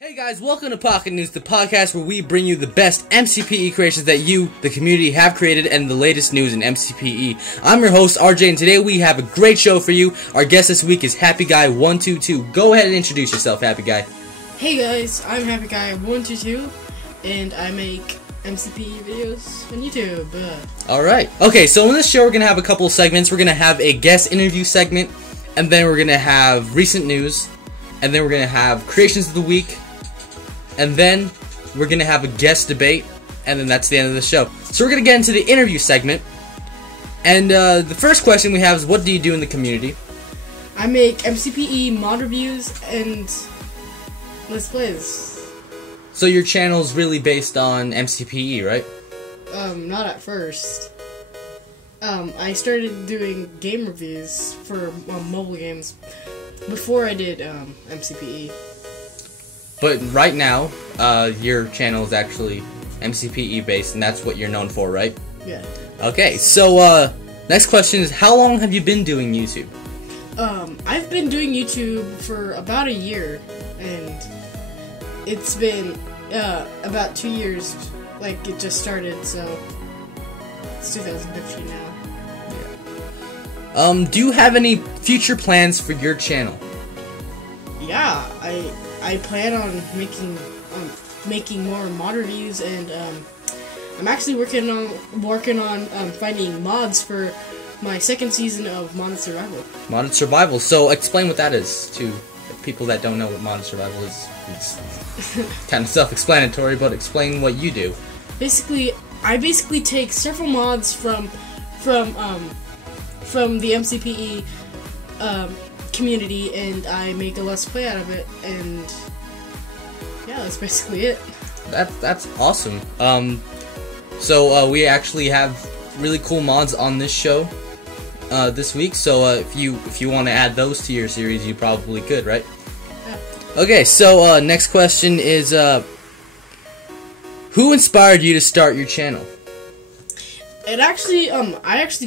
Hey guys, welcome to Pocket News, the podcast where we bring you the best MCPE creations that you, the community, have created and the latest news in MCPE. I'm your host, RJ, and today we have a great show for you. Our guest this week is Happy Guy 122. Go ahead and introduce yourself, Happy Guy. Hey guys, I'm Happy Guy 122, and I make MCPE videos on YouTube. Alright. Okay, so in this show we're going to have a couple of segments. We're going to have a guest interview segment, and then we're going to have recent news, and then we're going to have creations of the week, and then we're going to have a guest debate, and then that's the end of the show. So we're going to get into the interview segment, and the first question we have is, what do you do in the community? I make MCPE mod reviews and Let's Plays. So your channel is really based on MCPE, right? Not at first. I started doing game reviews for mobile games before I did MCPE. But right now, your channel is actually MCPE based, and that's what you're known for, right? Yeah. Okay, so next question is, how long have you been doing YouTube? I've been doing YouTube for about a year, and it's been about 2 years, like it just started, so it's 2015 now. Yeah. Do you have any future plans for your channel? Yeah, I plan on making more mod reviews, and I'm actually working on finding mods for my second season of Modded Survival. Modded Survival. So explain what that is to people that don't know what Modded Survival is. It's kind of self-explanatory, but explain what you do. I basically take several mods from the MCPE community, and I make a Let's Play out of it, and yeah, that's basically it. That's awesome. So we actually have really cool mods on this show this week. So if you want to add those to your series, you probably could, right? Yeah. Okay. So next question is, who inspired you to start your channel? I actually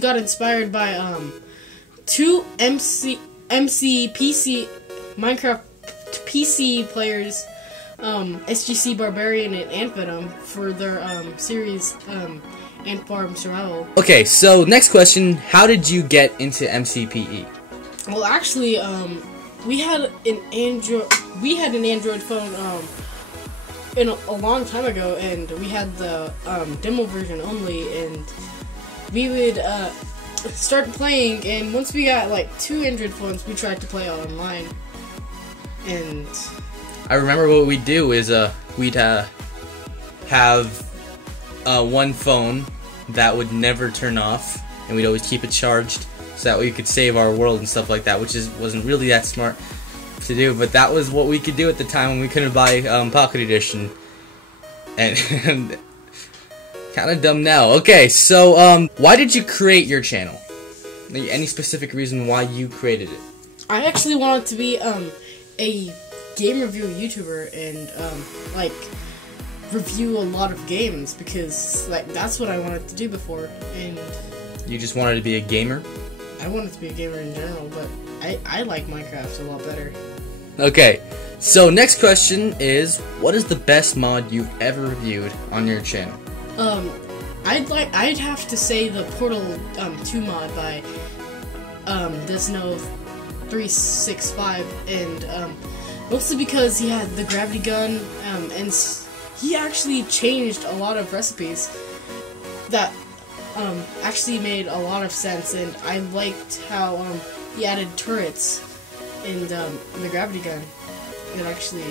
got inspired by two Minecraft PC players, SGC Barbarian and Ant Venom, for their series Ant Farm Survival. Okay, so next question, how did you get into MCPE? Well, actually, we had an Android phone in a long time ago, and we had the demo version only, and we would start playing, and once we got like 2 Android phones, we tried to play online. And I remember what we'd do is we'd have one phone that would never turn off, and we'd always keep it charged so that we could save our world and stuff like that, which wasn't really that smart to do, but that was what we could do at the time when we couldn't buy Pocket Edition, and kind of dumb now. Okay, so why did you create your channel? Any specific reason why you created it? I actually wanted to be a game review YouTuber, and like review a lot of games, because like that's what I wanted to do before. And you just wanted to be a gamer? I wanted to be a gamer in general, but I like Minecraft a lot better. Okay, so next question is, what is the best mod you've ever reviewed on your channel? I'd have to say the Portal 2 mod by Desno 365, and mostly because he had the gravity gun, and he actually changed a lot of recipes that actually made a lot of sense, and I liked how he added turrets and the gravity gun. It actually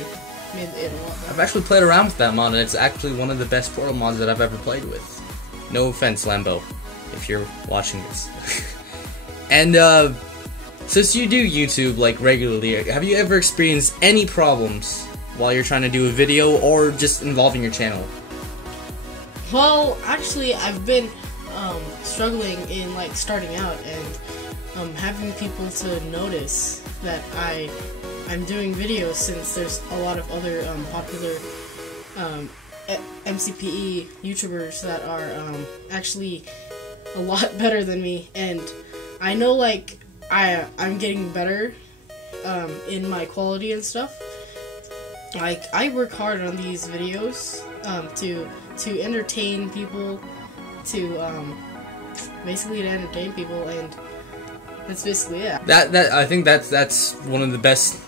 made it a lot better. I've actually played around with that mod, and it's actually one of the best Portal mods that I've ever played with. No offense, Lambo, if you're watching this. And since you do YouTube like regularly, have you ever experienced any problems while you're trying to do a video, or just involving your channel? Well, actually, I've been struggling in like starting out, and having people to notice that I'm doing videos, since there's a lot of other popular MCPE YouTubers that are actually a lot better than me, and I know like I'm getting better in my quality and stuff, like, I work hard on these videos to entertain people, basically to entertain people, and that's basically it. I think that's one of the best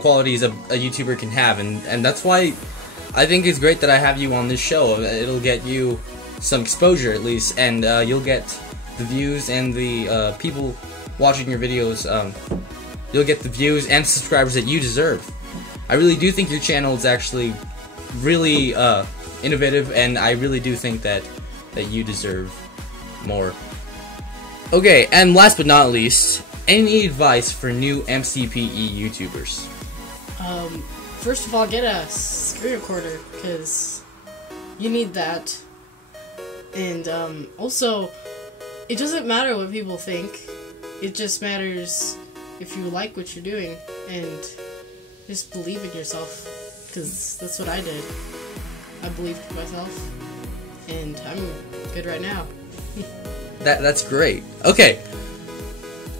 qualities a YouTuber can have, and that's why I think it's great that I have you on this show. It'll get you some exposure at least, and you'll get the views and the people watching your videos. You'll get the views and subscribers that you deserve. I really do think your channel is actually really innovative, and I really do think that you deserve more. Okay, and last but not least, any advice for new MCPE YouTubers? First of all, get a screen recorder, because you need that. And also, it doesn't matter what people think. It just matters if you like what you're doing, and just believe in yourself, because that's what I did. I believed in myself, and I'm good right now. That's great. Okay,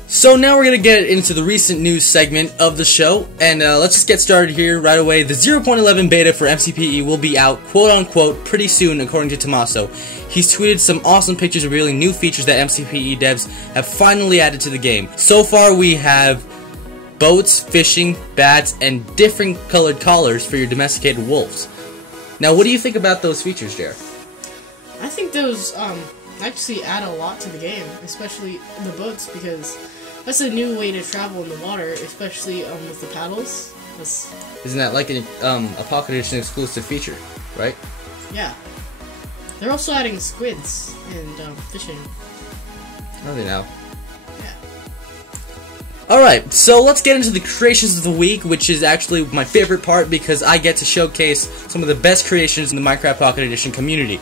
so now we're gonna get into the recent news segment of the show, and let's just get started here right away. The 0.11 beta for MCPE will be out, quote-unquote, pretty soon, according to Tommaso. He's tweeted some awesome pictures revealing new features that MCPE devs have finally added to the game. So far, we have boats, fishing, bats, and different colored collars for your domesticated wolves. Now, what do you think about those features, Jared? I think those actually add a lot to the game, especially the boats, because that's a new way to travel in the water, especially with the paddles. Isn't that like a Pocket Edition exclusive feature, right? Yeah. They're also adding squids and fishing. Are they now? Yeah. Alright, so let's get into the creations of the week, which is actually my favorite part because I get to showcase some of the best creations in the Minecraft Pocket Edition community.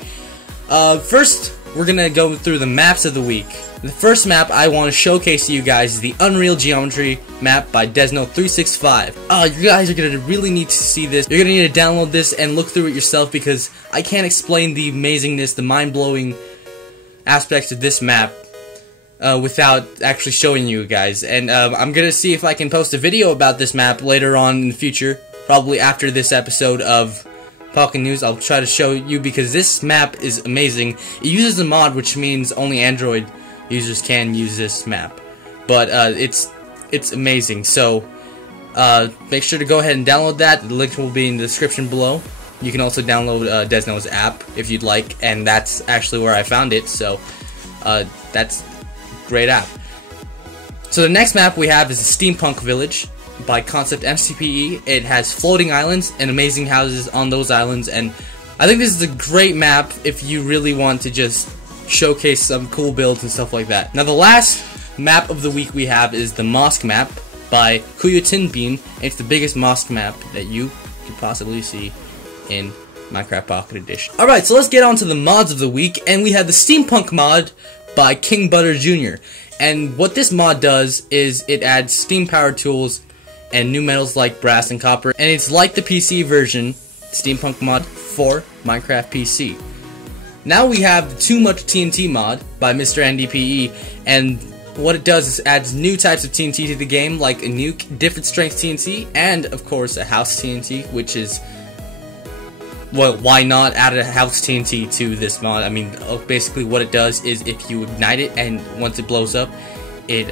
First, we're gonna go through the maps of the week. The first map I want to showcase to you guys is the Unreal Geometry map by Desno365. You guys are gonna really need to see this. You're gonna need to download this and look through it yourself because I can't explain the amazingness, the mind-blowing aspects of this map without actually showing you guys. And I'm gonna see if I can post a video about this map later on in the future, probably after this episode of PocketNews. I'll try to show you because this map is amazing. It uses a mod, which means only Android users can use this map, but it's amazing. So make sure to go ahead and download that. The link will be in the description below. You can also download Desno's app if you'd like, and that's actually where I found it. So that's a great app. So the next map we have is the Steampunk Village by Concept MCPE. It has floating islands and amazing houses on those islands, and I think this is a great map if you really want to just showcase some cool builds and stuff like that. Now the last map of the week we have is the Mosque map by Kuyotinbin. It's the biggest mosque map that you could possibly see in Minecraft Pocket Edition. Alright, so let's get on to the mods of the week, and we have the Steampunk mod by King Butter Jr. And what this mod does is it adds steam powered tools and new metals like brass and copper, and it's like the PC version, Steampunk mod for Minecraft PC. Now we have the Too Much TNT mod by Mr. NDPE, and what it does is adds new types of TNT to the game, like a new different strength TNT, and of course a house TNT, which is, well, why not add a house TNT to this mod? I mean, basically what it does is if you ignite it and once it blows up, it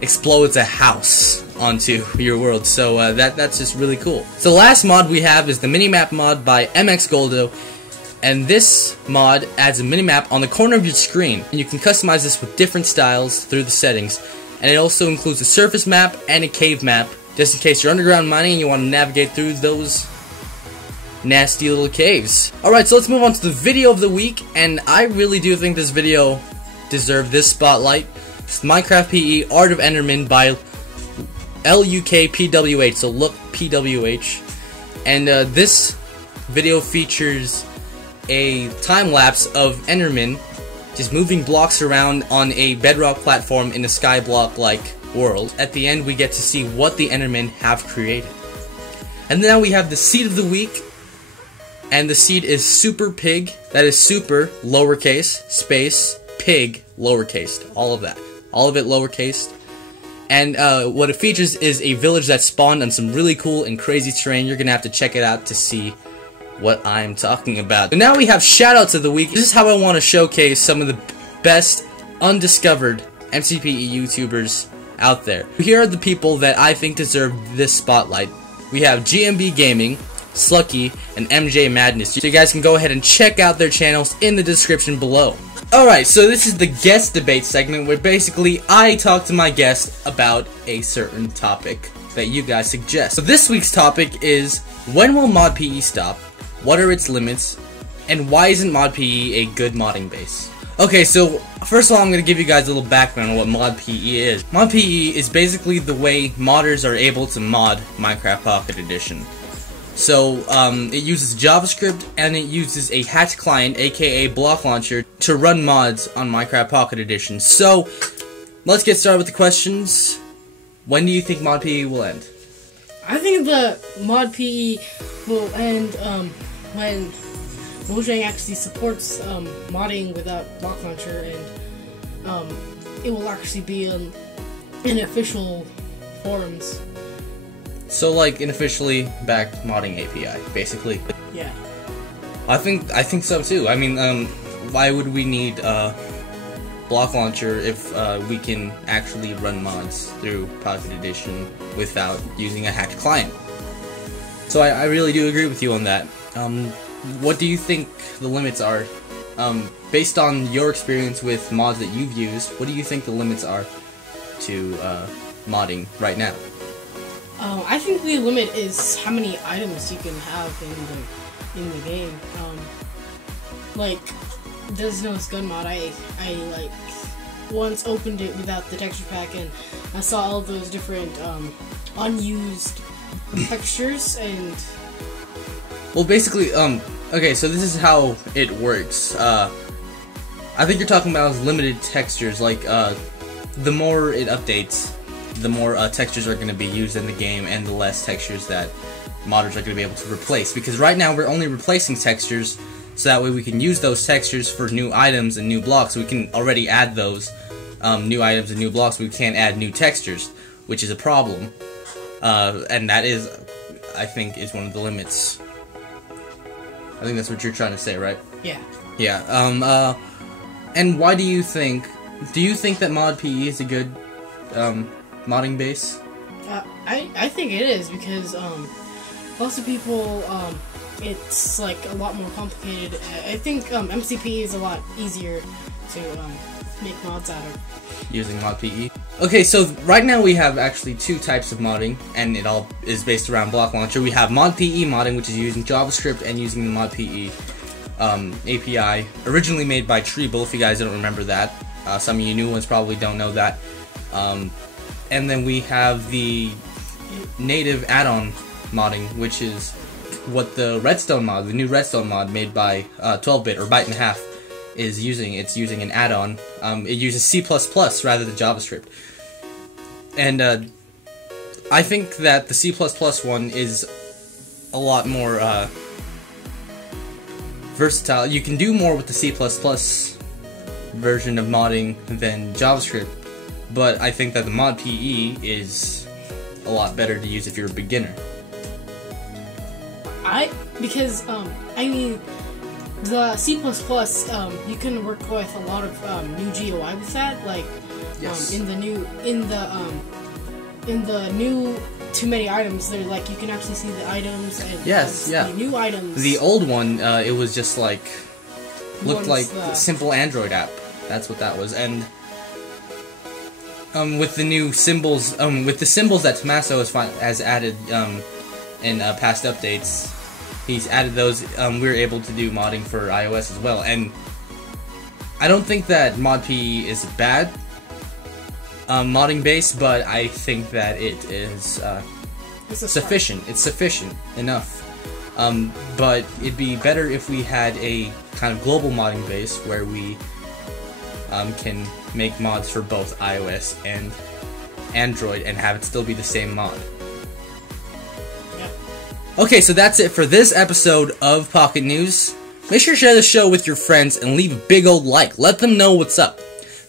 explodes a house onto your world. So that's just really cool. So the last mod we have is the minimap mod by MX Goldo, and this mod adds a minimap on the corner of your screen, and you can customize this with different styles through the settings. And it also includes a surface map and a cave map, just in case you're underground mining and you want to navigate through those nasty little caves. Alright, so let's move on to the video of the week, and I really do think this video deserved this spotlight. It's Minecraft PE Art of Enderman by LUKPWH, so look PWH. And this video features a time-lapse of Enderman just moving blocks around on a bedrock platform in a skyblock-like world. At the end, we get to see what the Endermen have created. And now we have the seed of the week, and the seed is Super Pig. That is super, lowercase, space, pig, lowercase. All of that. All of it lowercase. And what it features is a village that spawned on some really cool and crazy terrain. You're gonna have to check it out to see what I'm talking about. And now we have shoutouts of the week. This is how I want to showcase some of the best undiscovered MCPE YouTubers out there. Here are the people that I think deserve this spotlight. We have GMB Gaming, Slucky, and MJ Madness. So you guys can go ahead and check out their channels in the description below. Alright, so this is the guest debate segment where basically I talk to my guest about a certain topic that you guys suggest. So this week's topic is, when will mod PE stop? What are its limits? And why isn't mod PE a good modding base? Okay, so first of all, I'm going to give you guys a little background on what mod PE is. Mod PE is basically the way modders are able to mod Minecraft Pocket Edition. So, it uses JavaScript and it uses a hacked client, aka block launcher, to run mods on Minecraft Pocket Edition. So, let's get started with the questions. When do you think mod PE will end? I think the mod PE will end when Mojang actually supports modding without block launcher, and it will actually be in official forums. So, like, an officially backed modding API, basically. Yeah. I think so too. I mean, why would we need block launcher if we can actually run mods through Pocket Edition without using a hacked client? So I really do agree with you on that. What do you think the limits are? Based on your experience with mods that you've used, what do you think the limits are to modding right now? I think the limit is how many items you can have in the game. Like, there's no gun mod. I like once opened it without the texture pack, and I saw all those different unused textures. And well, basically, okay, so this is how it works. I think you're talking about limited textures. Like, the more it updates, the more textures are going to be used in the game, and the less textures that modders are going to be able to replace. Because right now we're only replacing textures, so that way we can use those textures for new items and new blocks. We can already add those new items and new blocks, but we can't add new textures, which is a problem. And that is, I think, is one of the limits. I think that's what you're trying to say, right? Yeah. Yeah. And why do you think that mod PE is a good modding base? I think it is, because lots of people, it's like a lot more complicated. I think MCPE is a lot easier to make mods out of. Using mod PE? Okay, so right now we have actually two types of modding, and it all is based around block launcher. We have mod PE modding, which is using JavaScript and using the mod PE API, originally made by Treeble, if you guys don't remember that. Some of you new ones probably don't know that. And then we have the native add-on modding, which is what the Redstone mod, the new Redstone mod made by 12-bit or Byte and a Half, is using. It's using an add-on. It uses C++ rather than JavaScript. And I think that the C++ one is a lot more versatile. You can do more with the C++ version of modding than JavaScript, but I think that the mod PE is a lot better to use if you're a beginner. Because I mean, the C++, you can work with a lot of new GUI with that. Like, yes. In the new too many items, they're like, you can actually see the items and yes, yeah. the new items. The old one, it was just like looked like the a simple Android app. That's what that was. And with the new symbols, with the symbols that Tommaso has added in past updates, he's added those. We're able to do modding for iOS as well. And I don't think that mod PE is a bad modding base, but I think that it is sufficient. It's sufficient enough. But it'd be better if we had a kind of global modding base where we can make mods for both iOS and Android and have it still be the same mod. Yep. Okay, so that's it for this episode of Pocket News. Make sure to share the show with your friends and leave a big old like. Let them know what's up.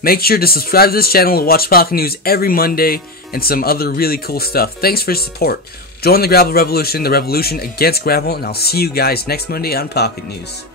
Make sure to subscribe to this channel and watch Pocket News every Monday and some other really cool stuff. Thanks for your support. Join the Gravel Revolution, the revolution against gravel, and I'll see you guys next Monday on Pocket News.